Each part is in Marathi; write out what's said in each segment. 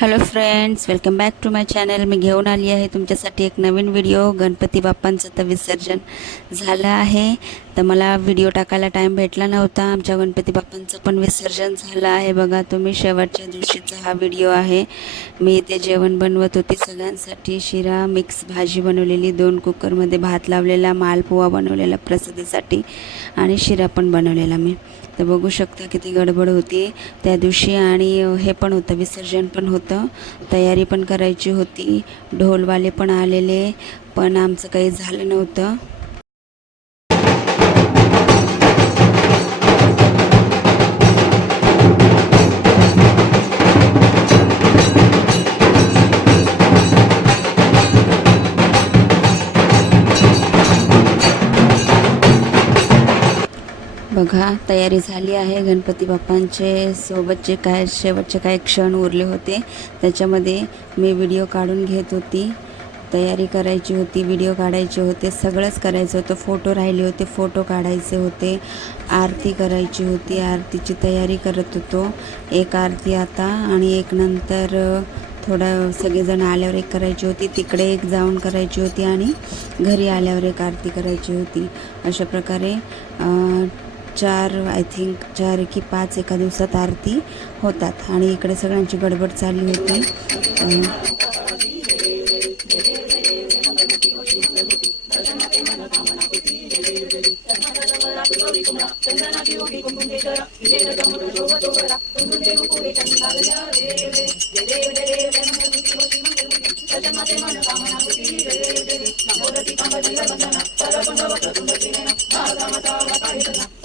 Hello friends welcome back to my channel मी घेऊन आली आहे तुमच्यासाठी एक नवीन व्हिडिओ गणपती बाप्पांचं तर विसर्जन झालं आहे. तर मला व्हिडिओ टाकायला टाईम भेटला नव्हता. आमच्या गणपती बाप्पांचं पण विसर्जन झालं आहे बघा. तुम्ही शेवटच्या दिवशीचा हा व्हिडिओ आहे. मी इथे जेवण बनवत होती सगळ्यांसाठी. शिरा मिक्स भाजी बनवलेली दोन कुकरमध्ये भात लावलेला मालपोहा बनवलेला प्रसादीसाठी आणि शिरा पण बनवलेला मी. तर बघू शकता किती गडबड होती त्या दिवशी आणि हे पण होतं विसर्जन पण होतं. तयारी पण करायची होती. ढोलवाले पण आलेले पण आमचं काही झालं नव्हतं. बघा तयारी झाली आहे. गणपती बाप्पांचे सोबतचे काय शेवटचे काय क्षण उरले होते. त्याच्यामध्ये मी व्हिडिओ काढून घेत होती. तयारी करायची होती व्हिडिओ काढायचे होते. सगळंच करायचं होतं. फोटो राहिले होते फोटो काढायचे होते. आरती करायची होती. आरतीची तयारी करत होतो. एक आरती आता आणि एक नंतर थोडं सगळेजण आल्यावर एक करायची होती. तिकडे एक जाऊन करायची होती आणि घरी आल्यावर एक आरती करायची होती. अशा प्रकारे चार आय थिंक चार की पाच एका दिवसात आरती होतात. आणि इकडे सगळ्यांची गडबड चालली होती.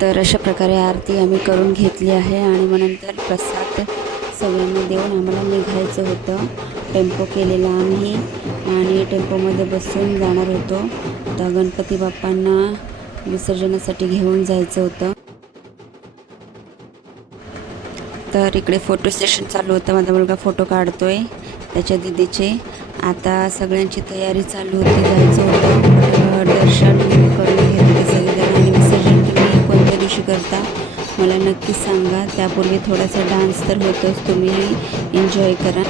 तर अशा प्रकारे आरती आम्ही करून घेतली आहे आणि मग नंतर प्रसाद सगळ्यांना देऊन आम्हाला निघायचं होतं. टेम्पो केलेला आम्ही आणि टेम्पोमध्ये बसून जाणार होतो. तर गणपती बाप्पांना विसर्जनासाठी घेऊन जायचं होतं. तर इकडे फोटो सेशन चालू होतं. माझा मुलगा फोटो काढतो आहे त्याच्या दिदीचे. आता सगळ्यांची तयारी चालू होती. जायचं होतं. दर्शन करून घेतले सगळेजण आणि विसर्जन तुम्ही कोणत्या दिवशी करता? मला नक्की सांगा. त्यापूर्वी थोडासा डान्स तर होतोच. तुम्ही एन्जॉय करा.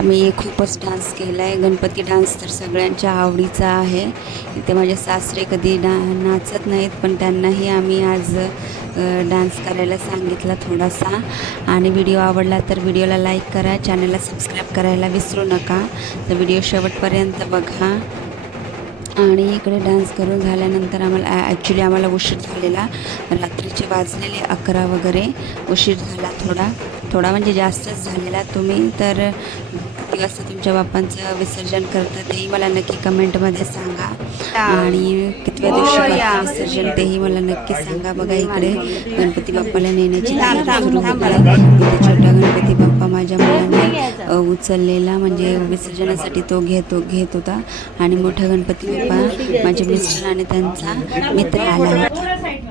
आम्ही खूपच डान्स केला आहे गणपती डान्स तर सगळ्यांच्या आवडीचा आहे. इथे माझे सासरे कधी डा नाचत नाहीत पण त्यांनाही आम्ही आज डान्स करायला सांगितला थोडासा. आणि व्हिडिओ आवडला तर व्हिडिओला लाईक करा. चॅनलला सबस्क्राईब करायला विसरू नका. तर व्हिडिओ शेवटपर्यंत बघा. आणि इकडे डान्स करून झाल्यानंतर आम्हाला ॲक्च्युली आम्हाला उशीर झालेला. रात्रीचे वाजलेले अकरा वगैरे. उशीर झाला थोडा. थोडा म्हणजे जास्तच झालेला तुम्ही तर किती वाजता तुमच्या बाप्पांचं विसर्जन करता तेही मला नक्की कमेंटमध्ये सांगा. आणि कितव्या दिवशी करता विसर्जन तेही मला नक्की सांगा. बघा इकडे गणपती बाप्पाला नेण्याची छोटा गणपती बाप्पा माझ्या मुलाने उचललेला म्हणजे विसर्जनासाठी तो घेतो घेत होता. आणि मोठा गणपती बाप्पा माझे मिस्टर आणि त्यांचा मित्र आला होता.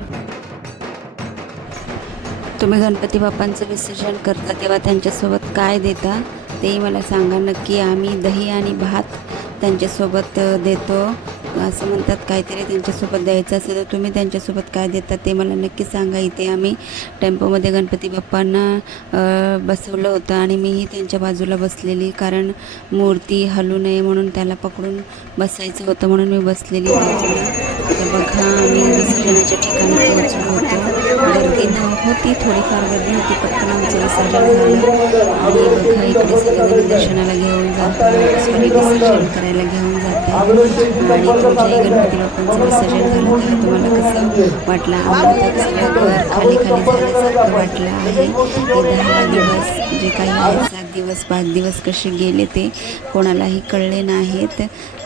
तुम्ही गणपती बाप्पांचं विसर्जन करता तेव्हा त्यांच्यासोबत काय देता तेही मला सांगा. नक्की आम्ही दही आणि भात त्यांच्यासोबत देतो. असं म्हणतात काहीतरी त्यांच्यासोबत द्यायचं असेल तर तुम्ही त्यांच्यासोबत काय देता ते मला नक्की सांगा. इथे आम्ही टेम्पोमध्ये गणपती बाप्पांना बसवलं होतं आणि मीही त्यांच्या बाजूला बसलेली कारण मूर्ती हलू नये म्हणून त्याला पकडून बसायचं होतं म्हणून मी बसलेली बाजूला. तर बघा आम्ही विसर्जनाच्या ठिकाणी पोहोचलो होतो. गर्दी न होती थोडीफार गर्दी होती पटकन आमचं विसर्जन झालं. आणि बघा इकडे सगळेजण दर्शनाला घेऊन जातो सॉरी विसर्जन करायला घेऊन जाते. आणि तुमच्याही गणपती बाप्पांचं विसर्जन झालं तेव्हा तुम्हाला कसं वाटलं? आम्हाला सगळं खाली खाली झाल्यासारखं वाटलं आहे. हे दहा दिवस जे काही आहे सात दिवस पाच दिवस कसे गेले ते कोणालाही कळले नाहीत.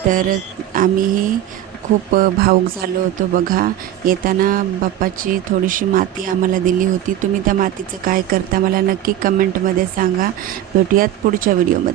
तर आम्हीही खूप भावूक झालो होतो बघा. येताना बाप्पाची थोडीशी माती आम्हाला दिली होती. तुम्ही त्या मातीचं काय करता मला नक्की कमेंटमध्ये सांगा. भेटूयात पुढच्या व्हिडिओमध्ये